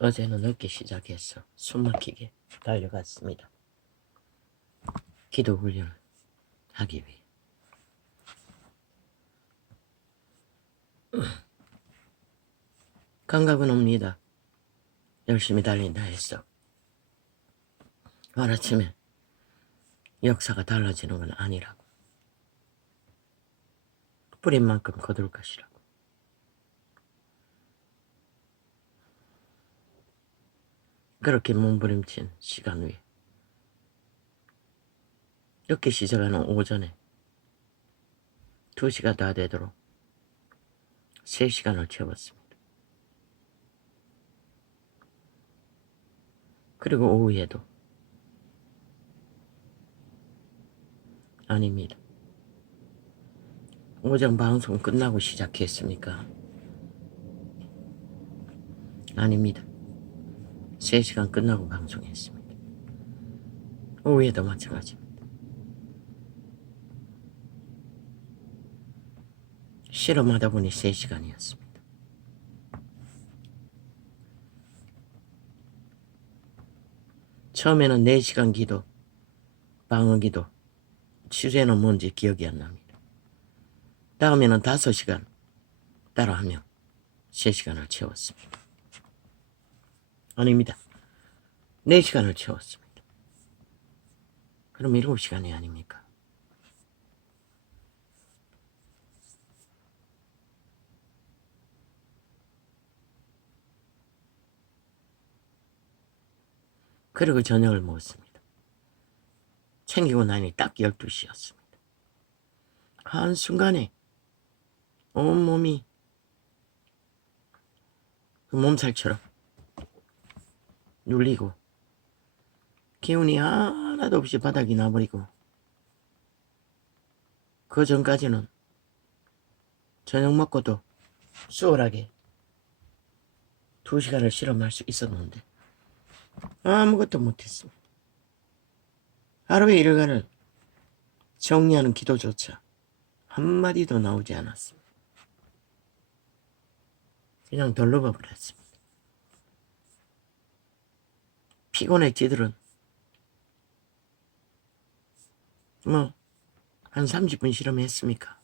어제는 늦게 시작해서 숨막히게 달려갔습니다. 기도 훈련을 하기 위해. 감각은 옵니다. 열심히 달린다 했어. 하루아침에 역사가 달라지는 건 아니라고. 뿌린 만큼 거둘 것이라고. 그렇게 몸부림친 시간 위에 늦게 시작하는 오전에 2시가 다 되도록 3시간을 채웠습니다. 그리고 오후에도 아닙니다. 오전 방송 끝나고 시작했습니까? 아닙니다. 3시간 끝나고 방송했습니다. 오후에도 마찬가지입니다. 실험하다 보니 3시간이었습니다. 처음에는 4시간 기도, 방언기도, 주제는 뭔지 기억이 안 납니다. 다음에는 5시간 따라하며 3시간을 채웠습니다. 아닙니다. 4시간을 채웠습니다. 그럼 7시간이 아닙니까? 그리고 저녁을 먹었습니다. 챙기고 나니 딱 12시였습니다. 한순간에 온몸이 그 몸살처럼 눌리고 기운이 하나도 없이 바닥이 나버리고, 그 전까지는 저녁 먹고도 수월하게 2시간을 실험할 수 있었는데 아무것도 못했습니다. 하루의 일과를 정리하는 기도조차 한마디도 나오지 않았습니다. 그냥 덜러버 버렸습니다. 피곤했지들은 한 30분 실험했습니까?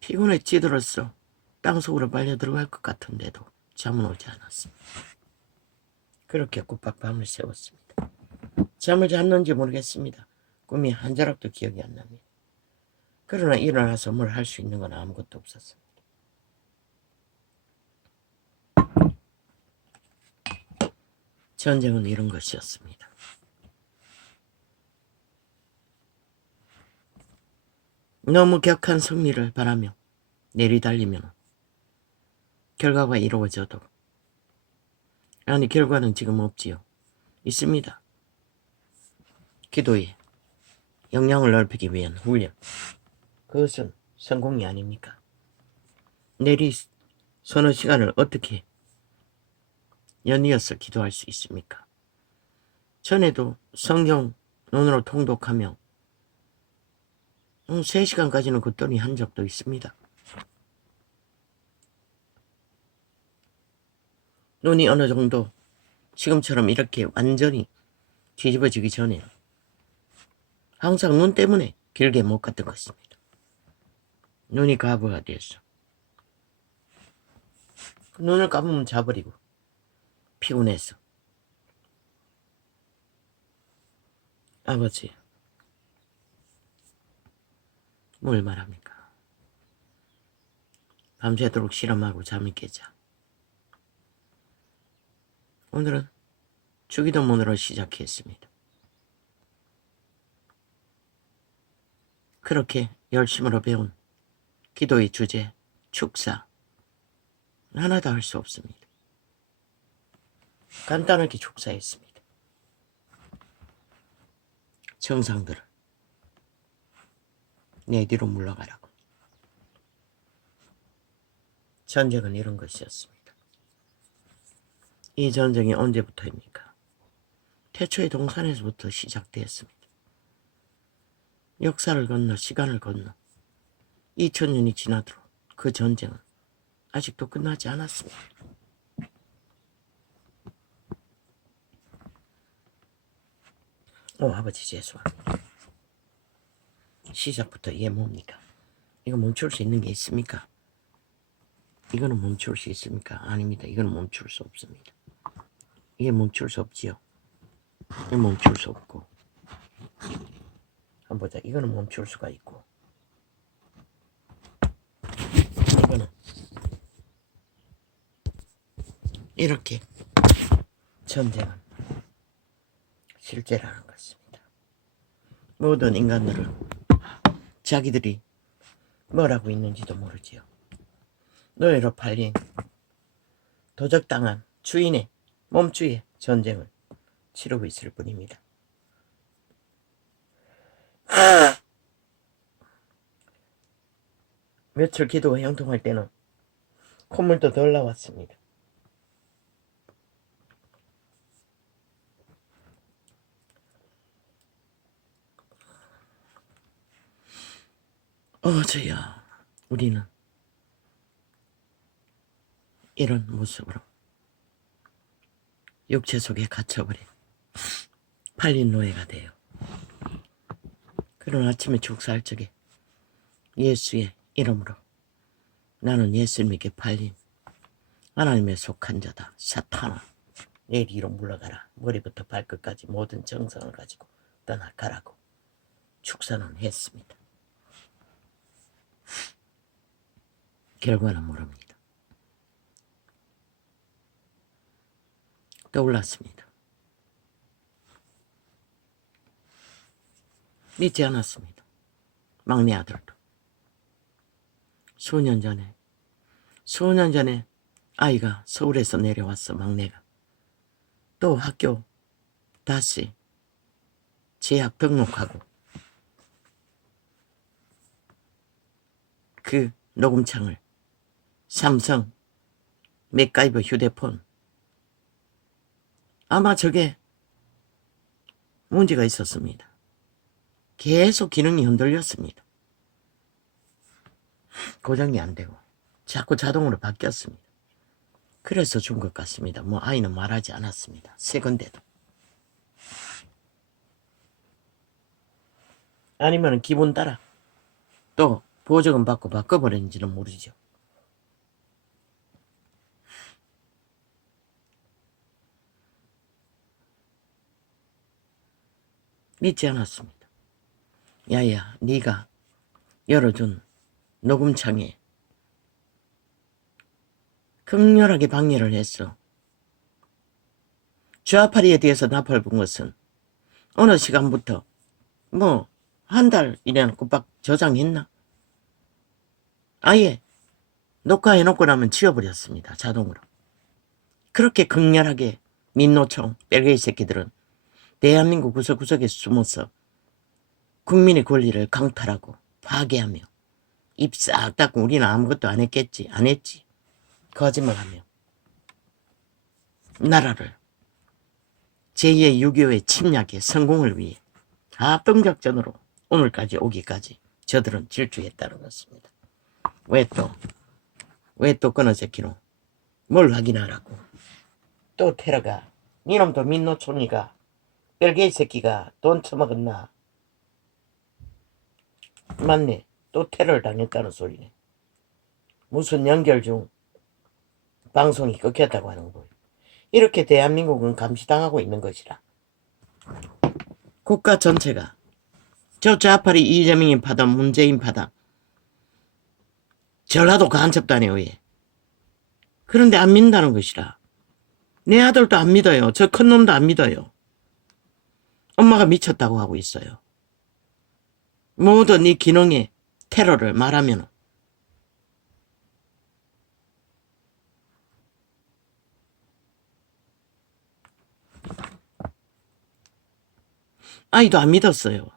피곤했지들었어 땅속으로 빨려 들어갈 것 같은데도 잠은 오지 않았습니다. 그렇게 꼬박 밤을 새웠습니다. 잠을 잤는지 모르겠습니다. 꿈이 한 자락도 기억이 안 납니다. 그러나 일어나서 뭘 할 수 있는 건 아무것도 없었습니다. 전쟁은 이런 것이었습니다. 너무 격한 승리를 바라며 내리달리면 결과가 이루어져도, 아니 결과는 지금 없지요. 있습니다. 기도에 영향을 넓히기 위한 훈련, 그것은 성공이 아닙니까? 내리 서너 시간을 어떻게 연이어서 기도할 수 있습니까? 전에도 성경 눈으로 통독하며 3시간까지는 걷더니 한 적도 있습니다. 눈이 어느 정도 지금처럼 이렇게 완전히 뒤집어지기 전에 항상 눈 때문에 길게 못 갔던 것입니다. 눈이 가부가 돼서 눈을 감으면 자버리고 피곤해서. 아버지, 뭘 말합니까? 밤새도록 실험하고 잠이 깨자. 오늘은 주기도문으로 시작했습니다. 그렇게 열심으로 배운 기도의 주제, 축사 하나도 할 수 없습니다. 간단하게 축사했습니다. 정상들을 내 뒤로 물러가라고. 전쟁은 이런 것이었습니다. 이 전쟁이 언제부터입니까? 태초의 동산에서부터 시작되었습니다. 역사를 건너 시간을 건너 2000년이 지나도록 그 전쟁은 아직도 끝나지 않았습니다. 오, 아버지 죄송합니다. 시작부터 이게 뭡니까? 이거 멈출 수 있는 게 있습니까? 이거는 멈출 수 있습니까? 아닙니다. 이거는 멈출 수 없습니다. 이게 멈출 수 없지요. 이게 멈출 수 없고. 한번 보자. 이거는 멈출 수가 있고. 이거는 이렇게 전쟁은 실제라는 것입니다. 모든 인간들은 자기들이 뭐라고 있는지도 모르지요. 노예로 팔린 도적당한 주인의 몸주의 전쟁을 치르고 있을 뿐입니다. 며칠 기도가 형통할 때는 콧물도 덜 나왔습니다. 어저야 우리는 이런 모습으로 육체 속에 갇혀버린 팔린 노예가 돼요. 그런 아침에 축사할 적에 예수의 이름으로 나는 예수님에게 팔린 하나님의 속한 자다. 사탄아 내 뒤로 물러가라. 머리부터 발끝까지 모든 정성을 가지고 떠나가라고 축사는 했습니다. 결과는 모릅니다. 떠올랐습니다. 믿지 않았습니다. 막내 아들도. 수년 전에 아이가 서울에서 내려왔어. 막내가. 또 학교 다시 재학 등록하고 그 녹음창을 삼성 맥가이버 휴대폰 아마 저게 문제가 있었습니다. 계속 기능이 흔들렸습니다. 고정이 안 되고 자꾸 자동으로 바뀌었습니다. 그래서 준 것 같습니다. 뭐 아이는 말하지 않았습니다. 세건데도. 아니면 기분 따라 또 보조금 받고 바꿔버렸는지는 모르죠. 믿지 않았습니다. 야야 네가 열어준 녹음창에 극렬하게 방해를 했어. 좌파리에 대해서 나팔 분 것은 어느 시간부터 뭐 한 달 이내는 꼬박 저장했나? 아예 녹화해놓고 나면 지워버렸습니다. 자동으로. 그렇게 극렬하게 민노총 뺄개이 새끼들은 대한민국 구석구석에 숨어서 국민의 권리를 강탈하고 파괴하며 입 싹 닫고 우리는 아무것도 안 했겠지. 안 했지. 거짓말하며 나라를 제2의 6.25의 침략의 성공을 위해 합동작전으로 오늘까지 오기까지 저들은 질주했다는 것입니다. 왜 또 끊어졌기로 뭘 확인하라고. 또 테러가 니놈도 민노총이가 뺄개이 새끼가 돈 처먹었나. 맞네. 또 테러를 당했다는 소리네. 무슨 연결 중 방송이 끊겼다고 하는 거예요. 이렇게 대한민국은 감시당하고 있는 것이라. 국가 전체가 저 좌파리 이재명이 파다 문재인 파다 전라도 간첩도 아니에요. 왜. 그런데 안 믿는다는 것이라. 내 아들도 안 믿어요. 저 큰 놈도 안 믿어요. 엄마가 미쳤다고 하고 있어요. 모든 이 기능의 테러를 말하면 아이도 안 믿었어요.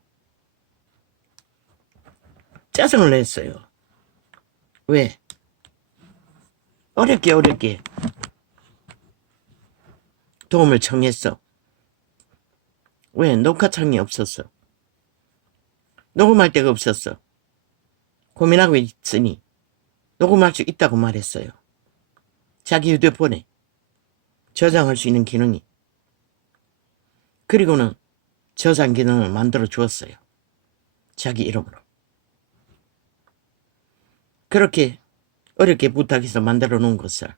짜증을 냈어요. 왜? 어렵게 도움을 청했어. 왜? 녹화창이 없었어. 녹음할 데가 없었어. 고민하고 있으니 녹음할 수 있다고 말했어요. 자기 휴대폰에 저장할 수 있는 기능이. 그리고는 저장 기능을 만들어 주었어요. 자기 이름으로. 그렇게 어렵게 부탁해서 만들어 놓은 것을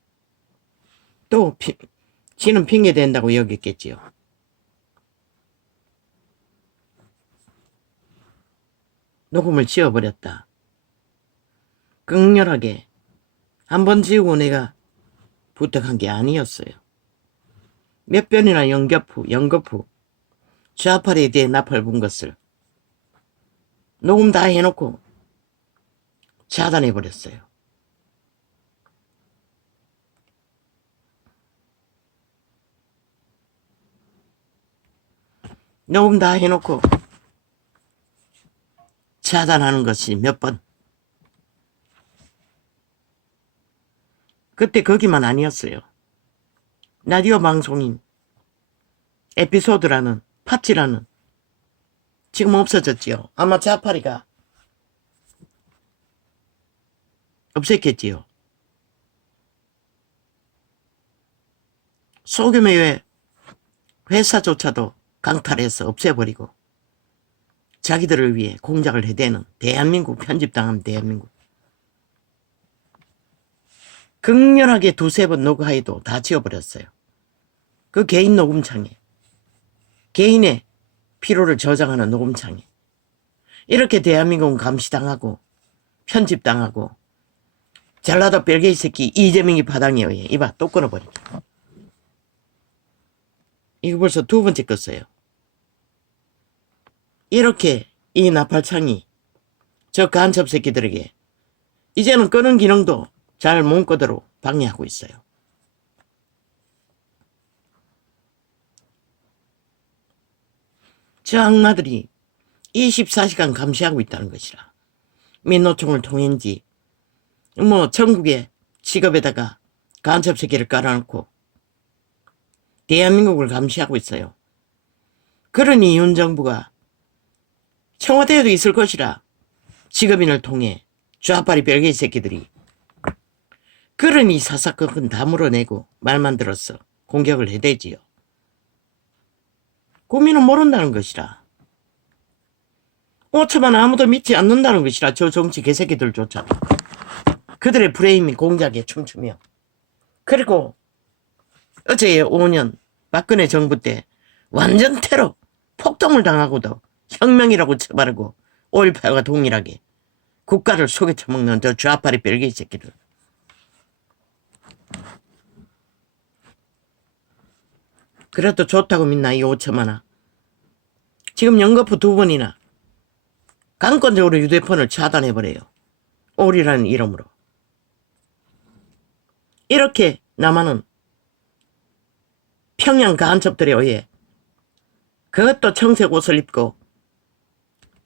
또 지는 핑계 댄다고 여겼겠지요. 녹음을 지워버렸다. 극렬하게 한 번 지우고 내가 부탁한 게 아니었어요. 몇 번이나 연급 후 좌팔에 대해 나팔 분 것을 녹음 다 해놓고 차단해버렸어요. 녹음 다 해놓고 차단하는 것이 몇 번. 그때 거기만 아니었어요. 라디오 방송인 에피소드라는 파티라는 지금 없어졌지요. 아마 자파리가 없앴겠지요. 소규모의 회사조차도 강탈해서 없애버리고 자기들을 위해 공작을 해대는 대한민국, 편집당한 대한민국. 극렬하게 두세 번 녹화해도 다 지워버렸어요. 그 개인 녹음창에, 개인의 피로를 저장하는 녹음창에. 이렇게 대한민국은 감시당하고 편집당하고 잘나다 벨게이 새끼 이재명이 바닥에 의해 이봐 또 끊어버렸다. 이거 벌써 두 번째 껐어요. 이렇게 이 나팔창이 저 간첩 새끼들에게 이제는 끄는 기능도 잘 못 끄도록 방해하고 있어요. 저 악마들이 24시간 감시하고 있다는 것이라. 민노총을 통했지 전국의 직업에다가 간첩 새끼를 깔아놓고 대한민국을 감시하고 있어요. 그러니 윤 정부가 청와대에도 있을 것이라 직업인을 통해 좌파리 별개의 새끼들이 그러니 사사건건 다 물어내고 말만 들었어 공격을 해대지요. 국민은 모른다는 것이라. 5초만 아무도 믿지 않는다는 것이라. 저 정치 개새끼들조차도 그들의 프레임이 공작에 춤추며. 그리고 어제 5년 박근혜 정부 때 완전 테러 폭동을 당하고도 혁명이라고 쳐바르고 5.18과 동일하게 국가를 속에 처먹는 저 좌파리 별개의 새끼들. 그래도 좋다고 믿나 이 5천만원. 지금 연거푸 2번이나 강권적으로 휴대폰을 차단해버려요. 올이라는 이름으로. 이렇게 남한은 평양 간첩들에 의해 그것도 청색 옷을 입고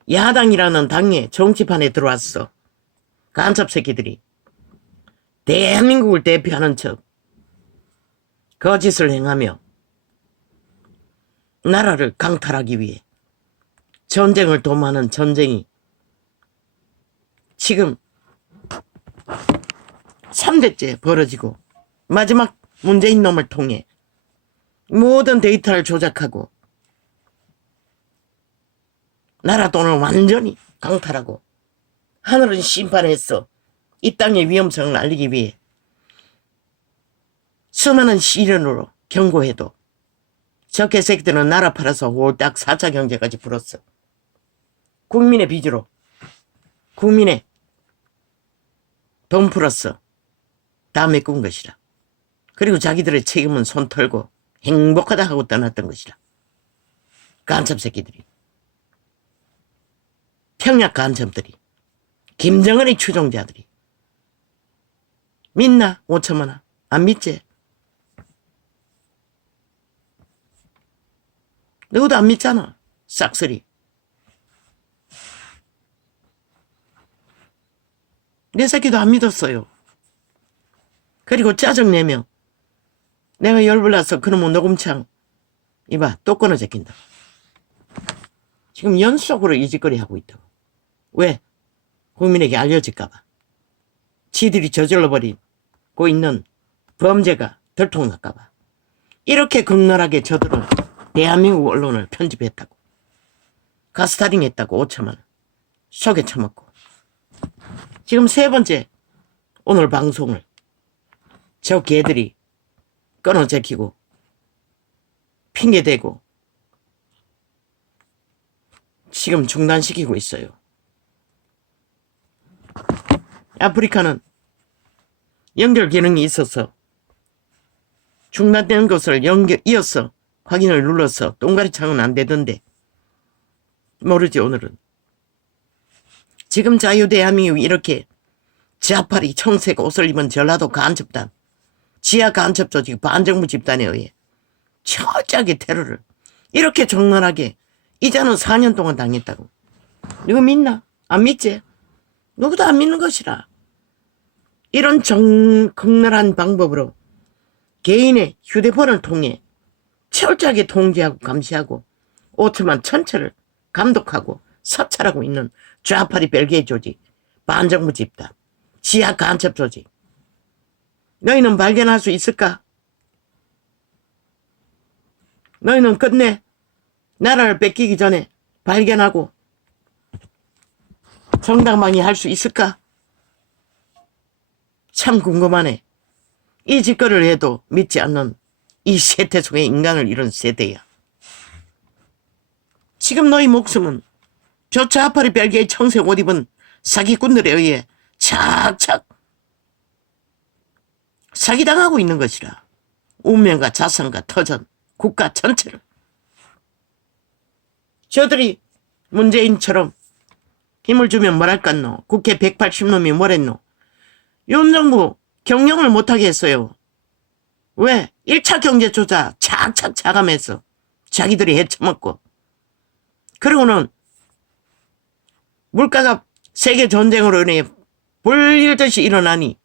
야당이라는 당의 정치판에 들어왔어. 간첩 새끼들이 대한민국을 대표하는 척 거짓을 행하며 나라를 강탈하기 위해 전쟁을 도모하는 전쟁이 지금 3대째 벌어지고 마지막 문재인 놈을 통해 모든 데이터를 조작하고 나라 돈을 완전히 강탈하고 하늘은 심판했어. 이 땅의 위험성을 알리기 위해 수많은 시련으로 경고해도 저 개새끼들은 나라 팔아서 홀딱 4차 경제까지 불었어. 국민의 빚으로 국민의 돈 풀었어. 다 메꾼 것이라. 그리고 자기들의 책임은 손 털고 행복하다 하고 떠났던 것이라. 간첩 새끼들이. 평양 간첩들이. 김정은의 추종자들이. 믿나? 5천만원. 안 믿지? 너도 안 믿잖아. 싹쓸이. 내 새끼도 안 믿었어요. 그리고 짜증내며 내가 열불나서 그놈의 녹음창 이봐 또 끊어 제낀다. 지금 연속으로 이 짓거리 하고 있다고. 왜? 국민에게 알려질까봐. 지들이 저질러버리고 있는 범죄가 들통날까봐 이렇게 극렬하게 저들은 대한민국 언론을 편집했다고, 가스타링했다고 5천만 원 속에 처먹고, 지금 세 번째 오늘 방송을 저 개들이 끊어제키고 핑계대고 지금 중단시키고 있어요. 아프리카는 연결 기능이 있어서 중단된 것을 이어서 확인을 눌러서 동가리창은 안 되던데 모르지. 오늘은 지금 자유대한민국이 이렇게 자파리 청색 옷을 입은 전라도 간첩단, 지하 간첩 조직 반정부 집단에 의해 철저하게 테러를 이렇게 정론하게 이자는 4년 동안 당했다고. 누구 믿나? 안 믿지? 누구도 안 믿는 것이라. 이런 극렬한 방법으로 개인의 휴대폰을 통해 철저하게 통제하고 감시하고 5천만 전체를 감독하고 사찰하고 있는 좌파리 벨기에 조직, 반정부 집단, 지하 간첩 조직. 너희는 발견할 수 있을까? 너희는 끝내 나라를 뺏기기 전에 발견하고 정당방위 할 수 있을까? 참 궁금하네. 이 짓거리를 해도 믿지 않는 이 세태 속의 인간을 잃은 세대야. 지금 너희 목숨은 저 좌파리 벨기에 청색 옷 입은 사기꾼들에 의해 착착 사기당하고 있는 것이라. 운명과 자산과 터전, 국가 전체를. 저들이 문재인처럼 힘을 주면 뭐랄까노. 국회 180놈이 뭐랬노. 윤 정부 경영을 못하게 했어요. 왜? 1차 경제조사 착착 자감해서 자기들이 헤쳐먹고, 그리고는 물가가 세계전쟁으로 인해 불일듯이 일어나니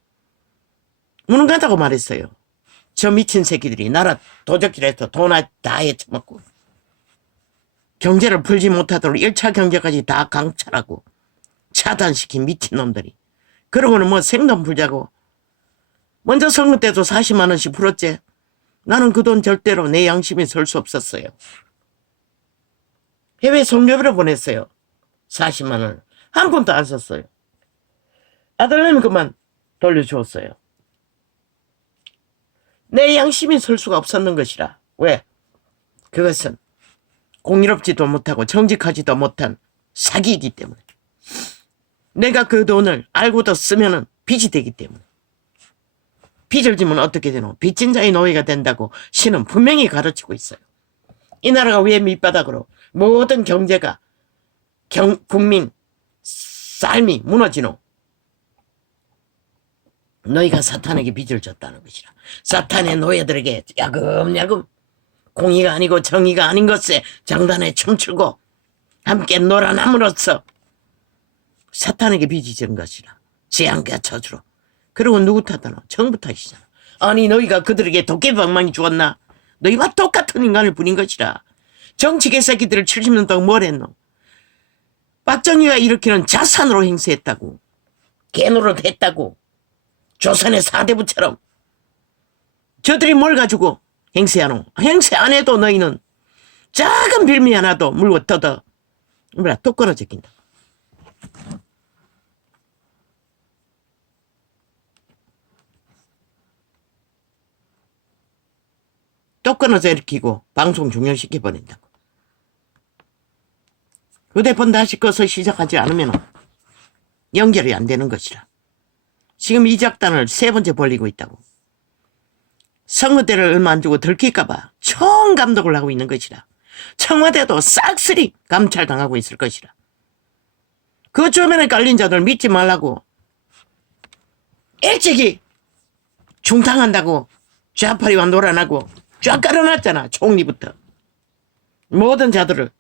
무능 가자고 말했어요. 저 미친 새끼들이 나라 도적질해서 돈 다 헤쳐먹고 경제를 풀지 못하도록 1차 경제까지 다 강철하고 차단시킨 미친놈들이. 그러고는 뭐 생돈 풀자고 먼저 선거 때도 40만 원씩 풀었지. 나는 그 돈 절대로 내 양심이 설 수 없었어요. 해외 송교비로 보냈어요. 40만 원을 한 푼도 안 썼어요. 아들내미 그만 돌려주었어요. 내 양심이 설 수가 없었는 것이라. 왜? 그것은 공의롭지도 못하고 정직하지도 못한 사기이기 때문에. 내가 그 돈을 알고도 쓰면은 빚이 되기 때문에. 빚을 지면 어떻게 되노? 빚진 자의 노예가 된다고 신은 분명히 가르치고 있어요. 이 나라가 왜 밑바닥으로 모든 경제가 국민 삶이 무너지노? 너희가 사탄에게 빚을 졌다는 것이라. 사탄의 노예들에게 야금야금 공의가 아니고 정의가 아닌 것에 장단에 춤추고 함께 놀아남으로써 사탄에게 빚이 진 것이라. 재앙과 저주로. 그리고 누구 탓하노? 정부 탓이잖아. 아니 너희가 그들에게 도깨비방망이 주었나? 너희와 똑같은 인간을 뿐인 것이라. 정치 개새끼들을 70년 동안 뭘 했노? 박정희가 일으키는 자산으로 행세했다고. 개노릇 했다고. 조선의 사대부처럼. 저들이 뭘 가지고 행세하노? 행세 안 해도 너희는 작은 빌미 하나도 물고 뜯어 뭐라 또 끊어제낀다. 또 끊어져 일으키고 방송 종료시켜버린다고. 휴대폰 다시 꺼서 시작하지 않으면 연결이 안 되는 것이라. 지금 이 작단을 3번째 벌리고 있다고. 선거 때를 얼마 안 주고 들킬까봐 총감독을 하고 있는 것이라. 청와대도 싹쓸이 감찰당하고 있을 것이라. 그 주변에 깔린 자들 믿지 말라고 일찍이 중탕한다고 좌파리와 놀아나고 쫙 깔아놨잖아. 총리부터 모든 자들을.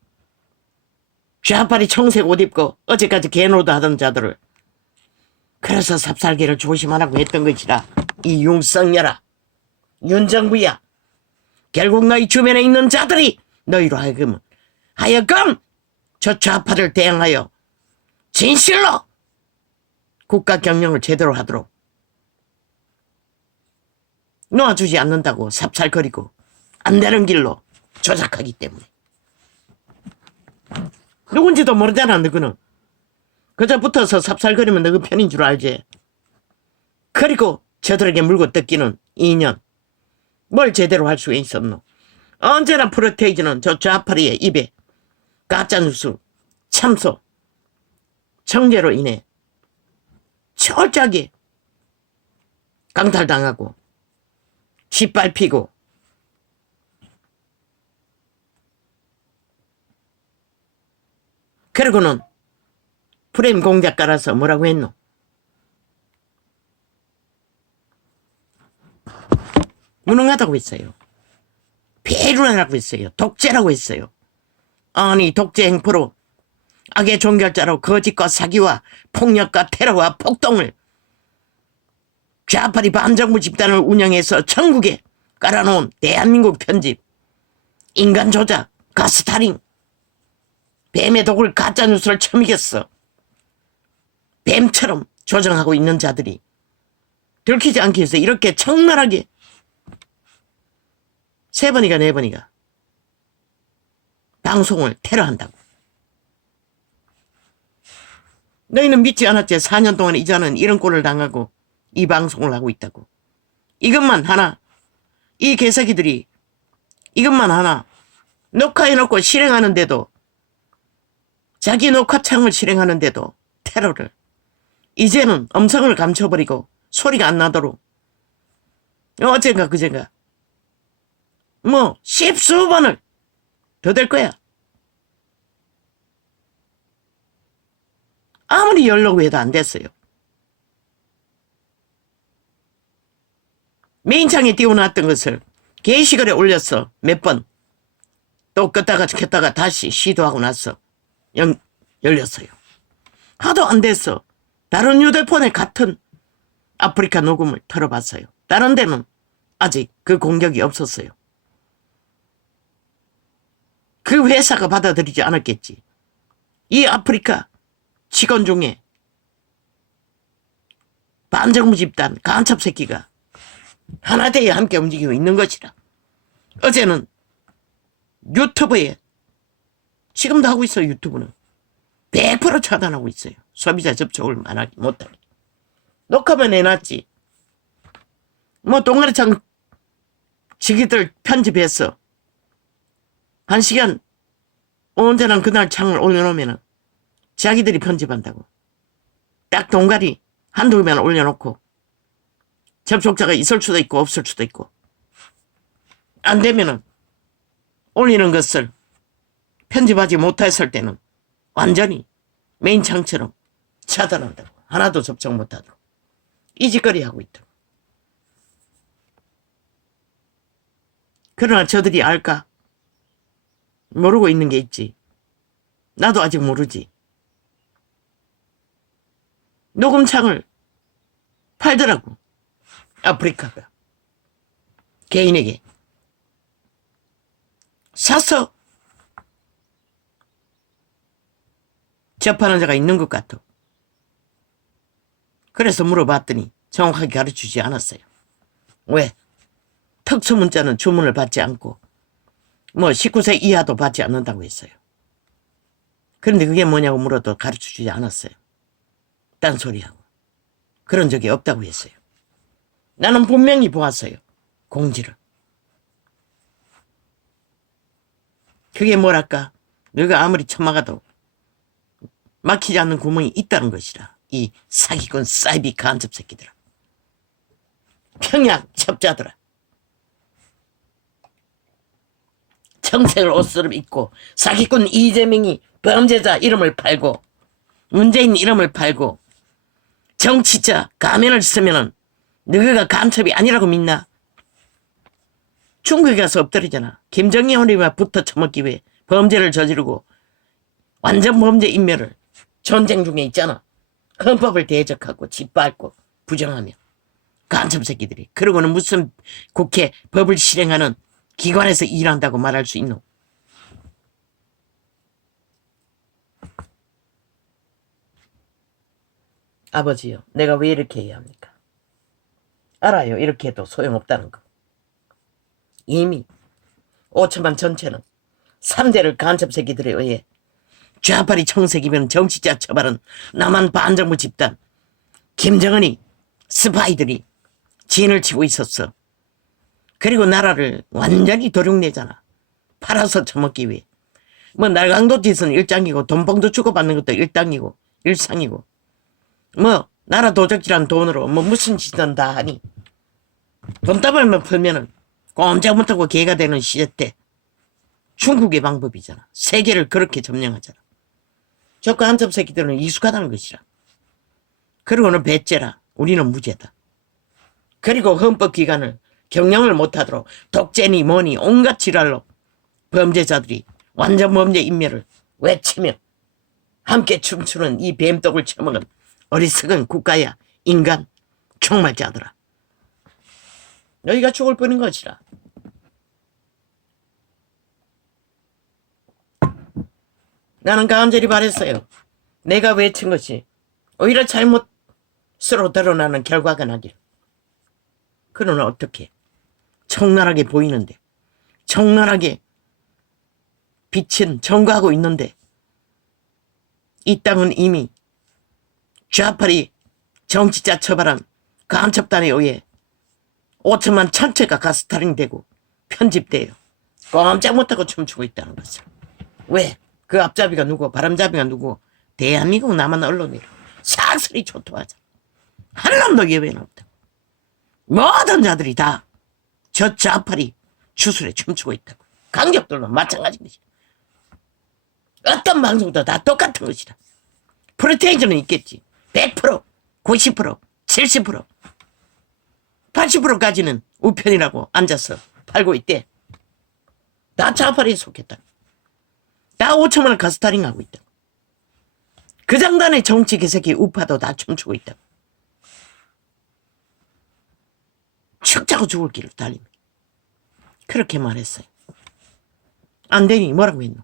좌파리 청색 옷 입고 어제까지 개노도 하던 자들을. 그래서 삽살개를 조심하라고 했던 것이라. 이 윤석열아, 윤정부야, 결국 너희 주변에 있는 자들이 너희로 하여금 저 좌파를 대항하여 진실로 국가 경영을 제대로 하도록 놓아주지 않는다고 삽살거리고 안 되는 길로 조작하기 때문에. 누군지도 모르잖아. 너는 그저 붙어서 삽살거리면 너그 편인 줄 알지. 그리고 저들에게 물고 뜯기는 2년 뭘 제대로 할 수 있었노. 언제나 프로테이지는 저 좌파리의 입에 가짜뉴스, 참소, 정죄로 인해 철저하게 강탈당하고 짓밟히고 그러고는 프레임 공작 깔아서 뭐라고 했노? 무능하다고 했어요. 배류라고 했어요. 독재라고 했어요. 아니 독재 행포로 악의 종결자로 거짓과 사기와 폭력과 테러와 폭동을 좌파리 반정부 집단을 운영해서 전국에 깔아놓은 대한민국 편집, 인간 조작, 가스타링, 뱀의 독을 가짜뉴스를 처먹였어. 뱀처럼 조정하고 있는 자들이 들키지 않기 위해서 이렇게 청나라하게 3번이가 4번이가 방송을 테러한다고. 너희는 믿지 않았지. 4년 동안 이자는 이런 꼴을 당하고 이 방송을 하고 있다고. 이것만 하나, 이 개새끼들이 이것만 하나 녹화해놓고 실행하는데도, 자기 녹화창을 실행하는데도 테러를, 이제는 음성을 감춰버리고 소리가 안 나도록 어젠가 그젠가 뭐 10수번을 더 될 거야. 아무리 열려고 해도 안 됐어요. 메인창에 띄워놨던 것을 게시글에 올렸어. 몇 번. 또 껐다가 켰다가 다시 시도하고 나서 열렸어요. 하도 안 됐어. 다른 휴대폰에 같은 아프리카 녹음을 틀어봤어요. 다른 데는 아직 그 공격이 없었어요. 그 회사가 받아들이지 않았겠지. 이 아프리카 직원 중에 반정부 집단 간첩 새끼가 하나되에 함께 움직이고 있는 것이라. 어제는 유튜브에, 지금도 하고 있어요. 유튜브는 100% 차단하고 있어요. 소비자 접촉을 못하게. 녹화만 해놨지. 뭐 동아리창 지기들 편집해서 1시간 언제나 그날 창을 올려놓으면 자기들이 편집한다고. 딱 동가리 한두 개만 올려놓고 접촉자가 있을 수도 있고 없을 수도 있고, 안 되면은 올리는 것을 편집하지 못했을 때는 완전히 메인 창처럼 차단한다고. 하나도 접촉 못하도록 이 짓거리 하고 있다고. 그러나 저들이 알까? 모르고 있는 게 있지. 나도 아직 모르지. 녹음창을 팔더라고. 아프리카가 개인에게 사서 접하는 자가 있는 것 같아. 그래서 물어봤더니 정확하게 가르치지 않았어요. 왜? 특수문자는 주문을 받지 않고 뭐 19세 이하도 받지 않는다고 했어요. 그런데 그게 뭐냐고 물어도 가르쳐주지 않았어요. 딴소리하고. 그런 적이 없다고 했어요. 나는 분명히 보았어요. 공지를. 그게 뭐랄까, 너가 아무리 처막아도 막히지 않는 구멍이 있다는 것이라. 이 사기꾼 사이비 간첩 새끼들아. 평양 첩자들아. 청색을 옷을 입고 사기꾼 이재명이 범죄자 이름을 팔고 문재인 이름을 팔고 정치자 가면을 쓰면은 너희가 간첩이 아니라고 믿나? 중국에 가서 엎드리잖아. 김정일이와 붙어 처먹기 위해 범죄를 저지르고 완전 범죄 인멸을 전쟁 중에 있잖아. 헌법을 대적하고 짓밟고 부정하며 간첩 새끼들이. 그러고는 무슨 국회 법을 실행하는 기관에서 일한다고 말할 수 있노? 아버지요, 내가 왜 이렇게 해야 합니까? 알아요. 이렇게 해도 소용없다는 거. 이미 5천만 전체는 3대를 간첩 새끼들에 의해 좌파리 청색이면 정치자 처벌은 남한 반정부 집단 김정은이 스파이들이 진을 치고 있었어. 그리고 나라를 완전히 도륙내잖아. 팔아서 처먹기 위해. 뭐 날강도 짓은 일장이고 돈봉도 주고받는 것도 일상이고 뭐 나라 도적질한 돈으로 뭐 무슨 짓은 다 하니 돈다발만 풀면은 꼼짝 못하고 개가 되는 시대 때 중국의 방법이잖아. 세계를 그렇게 점령하잖아. 저 간첩 새끼들은 익숙하다는 것이라. 그리고는 배째라. 우리는 무죄다. 그리고 헌법기관을 경영을 못하도록 독재니 뭐니 온갖 지랄로 범죄자들이 완전 범죄 인멸을 외치며 함께 춤추는 이 뱀떡을 처먹은 어리석은 국가야. 인간 총말자들아. 너희가 죽을 뿐인 것이라. 나는 간절히 바랬어요. 내가 외친 것이 오히려 잘못으로 드러나는 결과가 나기를. 그러나 어떻게 청나라하게 보이는데 청나라하게 빛은 전거하고 있는데 이 땅은 이미 좌파리 정치자 처벌한 간첩단에 의해 5천만 전체가 가스타링되고 편집돼요. 꼼짝 못하고 춤추고 있다는 것을. 왜? 그 앞잡이가 누구? 바람잡이가 누구? 대한민국 남한 언론이라 싹쓸이 초토하자. 한 놈도 예외는 없다. 모든 자들이 다 저 좌파리 추술에 춤추고 있다고. 강적들도 마찬가지인 것이다. 어떤 방송도 다 똑같은 것이다. 프로테이저는 있겠지. 100%, 90%, 70%, 80%까지는 우편이라고 앉아서 팔고 있대. 다 좌파리에 속했다. 다 5천만 원 가스타링하고 있다. 그 장단의 정치 개새끼 우파도 다 춤추고 있다. 축자고 죽을 길을 달리며 그렇게 말했어요. 안 되니 뭐라고 했노?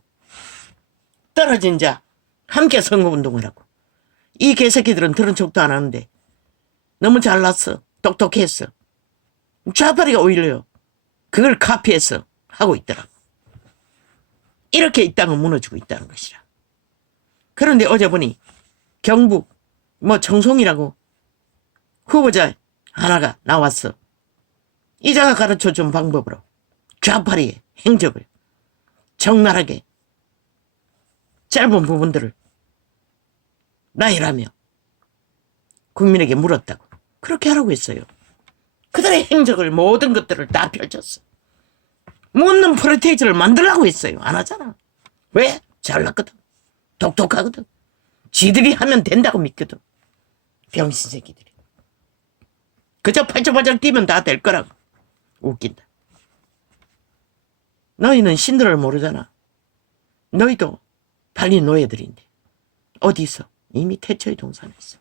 떨어진 자 함께 선거운동을 하고. 이 개새끼들은 들은 척도 안 하는데 너무 잘났어. 똑똑했어. 좌파리가 오히려 그걸 카피해서 하고 있더라고. 이렇게 이 땅은 무너지고 있다는 것이라. 그런데 어제 보니 경북 뭐 청송이라고 후보자 하나가 나왔어. 이자가 가르쳐준 방법으로 좌파리의 행적을 적나라하게 짧은 부분들을 나열하며 국민에게 물었다고. 그렇게 하라고 했어요. 그들의 행적을 모든 것들을 다 펼쳤어. 묻는 프로테이지를 만들라고 했어요. 안 하잖아. 왜? 잘났거든. 똑똑하거든. 지들이 하면 된다고 믿거든. 병신 새끼들이. 그저 팔짝팔짝 뛰면 다 될 거라고. 웃긴다. 너희는 신들을 모르잖아. 너희도 팔린 노예들인데. 어디서? 이미 태초의 동산에 있어.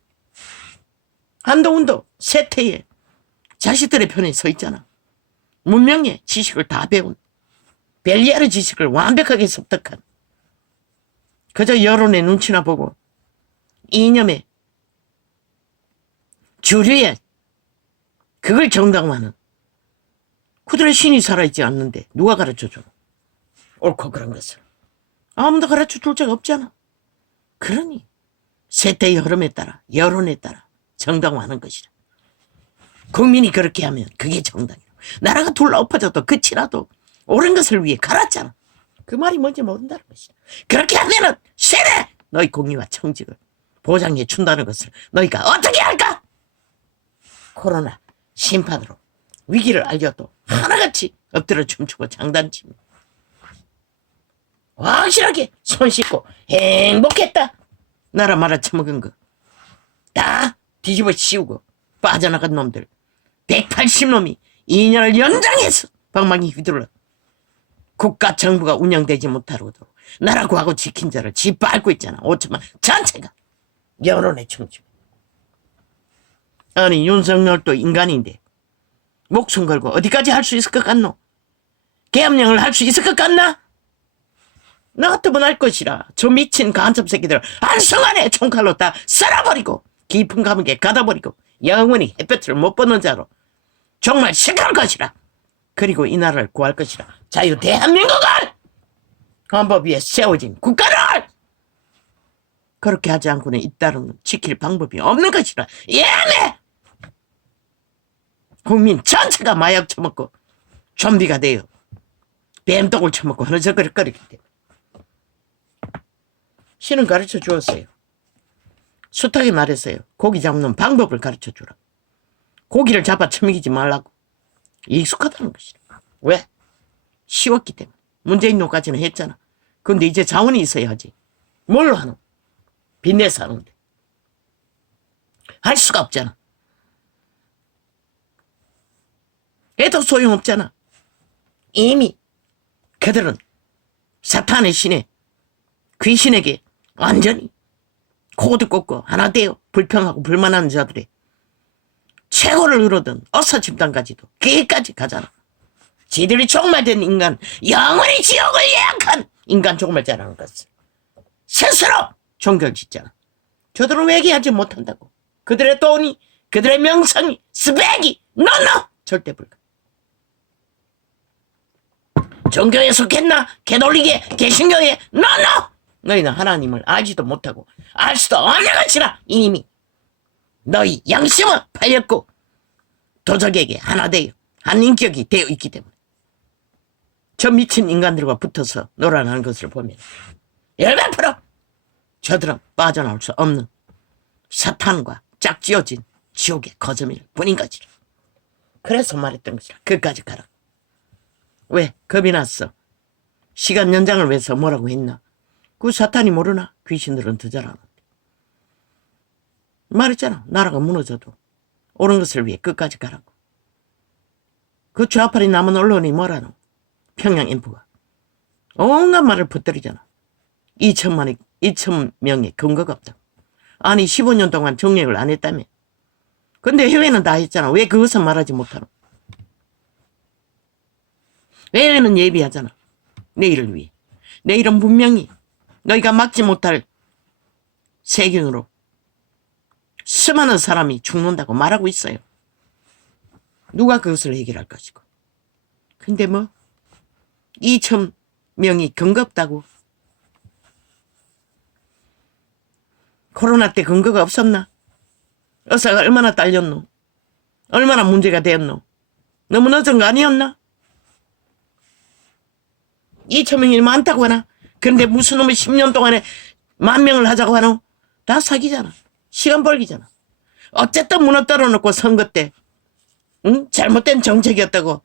한동훈도 세태에 자식들의 편에 서 있잖아. 문명의 지식을 다 배운 벨리아르 지식을 완벽하게 습득한 그저 여론의 눈치나 보고 이념의 주류의 그걸 정당화하는 그들의 신이 살아있지 않는데 누가 가르쳐줘? 옳고 그런 것을. 아무도 가르쳐줄 자가 없잖아. 그러니 세태의 흐름에 따라 여론에 따라 정당화하는 것이라. 국민이 그렇게 하면 그게 정당이라. 나라가 둘러 엎어져도 끝이라도 옳은 것을 위해 갈았잖아. 그 말이 뭔지 모른다는 것이다. 그렇게 하면은 세대 너희 공리와 청직을 보장해 준다는 것을 너희가 어떻게 할까? 코로나 심판으로 위기를 알려도 하나같이 엎드려 춤추고 장단치며 확실하게 손 씻고 행복했다. 나라 말아쳐먹은 거 다 뒤집어 씌우고 빠져나간 놈들 180놈이 2년을 연장해서 방망이 휘둘러 국가 정부가 운영되지 못하도록 나라 구하고 지킨 자를 짓밟고 있잖아. 5천만 전체가 여론의 충치. 아니 윤석열도 인간인데 목숨 걸고 어디까지 할 수 있을 것 같노? 계엄령을 할 수 있을 것 같나? 나 같으면 할 것이라. 저 미친 간첩 새끼들 한순간에 총칼로 다 썰어버리고 깊은 감옥에 가다버리고 영원히 햇볕을 못 보는 자로 정말 시킬 것이라. 그리고 이 나라를 구할 것이라. 자유 대한민국을 헌법 위에 세워진 국가를 그렇게 하지 않고는 잇따르는 지킬 방법이 없는 것이라. 예매 국민 전체가 마약 처먹고 좀비가 돼요. 뱀떡을 처먹고 흐느적거리기 때문에. 신은 가르쳐 주었어요. 숱하게 말했어요. 고기 잡는 방법을 가르쳐 주라. 고기를 잡아 처먹이지 말라고. 익숙하다는 것이라. 왜? 쉬웠기 때문에. 문재인 노까지는 했잖아. 근데 이제 자원이 있어야 하지. 뭘로 하노? 빚내서 하는데. 할 수가 없잖아. 해도 소용없잖아. 이미 그들은 사탄의 신에 귀신에게 완전히 코드 꽂고 하나 되어 불평하고 불만하는 자들의 최고를 이루던 어서 집단까지도 거기까지 가잖아. 지들이 종말된 인간, 영원히 지옥을 예약한 인간 종말자라는 것을 스스로 종결 짓잖아. 저들은 회개하지 못한다고. 그들의 돈이, 그들의 명성이, 스펙이 노노! 절대 불가. 종교에 속했나? 개돌리게, 개신교에 노노! 너희는 하나님을 알지도 못하고 알 수도 없는 것이라. 이미 너희 양심은 팔렸고 도적에게 하나 되어 한 인격이 되어 있기 때문에 저 미친 인간들과 붙어서 놀아나는 것을 보면 100% 저들은 빠져나올 수 없는 사탄과 짝지어진 지옥의 거점일 뿐인 것이라. 그래서 말했던 것이라. 그까지 가라. 왜? 겁이 났어. 시간 연장을 위해서 뭐라고 했나? 그 사탄이 모르나? 귀신들은 더 잘하는데. 말했잖아. 나라가 무너져도 옳은 것을 위해 끝까지 가라고. 그 좌파리 남은 언론이 뭐라노? 평양인포가 온갖 말을 붙들이잖아. 2,000명의 근거가 없다. 아니 15년 동안 정력을 안 했다며. 근데 해외는 다 했잖아. 왜 그것은 말하지 못하노? 해외는 예비하잖아. 내일을 위해. 내일은 분명히 너희가 막지 못할 세균으로 수많은 사람이 죽는다고 말하고 있어요. 누가 그것을 해결할 것이고. 근데 뭐 2,000명이 근거 없다고. 코로나 때 근거가 없었나? 의사가 얼마나 딸렸노? 얼마나 문제가 되었노? 너무 늦은 거 아니었나? 2,000명이 많다고 하나? 그런데 무슨 놈이 10년 동안에 10,000명을 하자고 하노? 다 사기잖아. 시간 벌기잖아. 어쨌든 무너뜨려 놓고 선거 때 잘못된 정책이었다고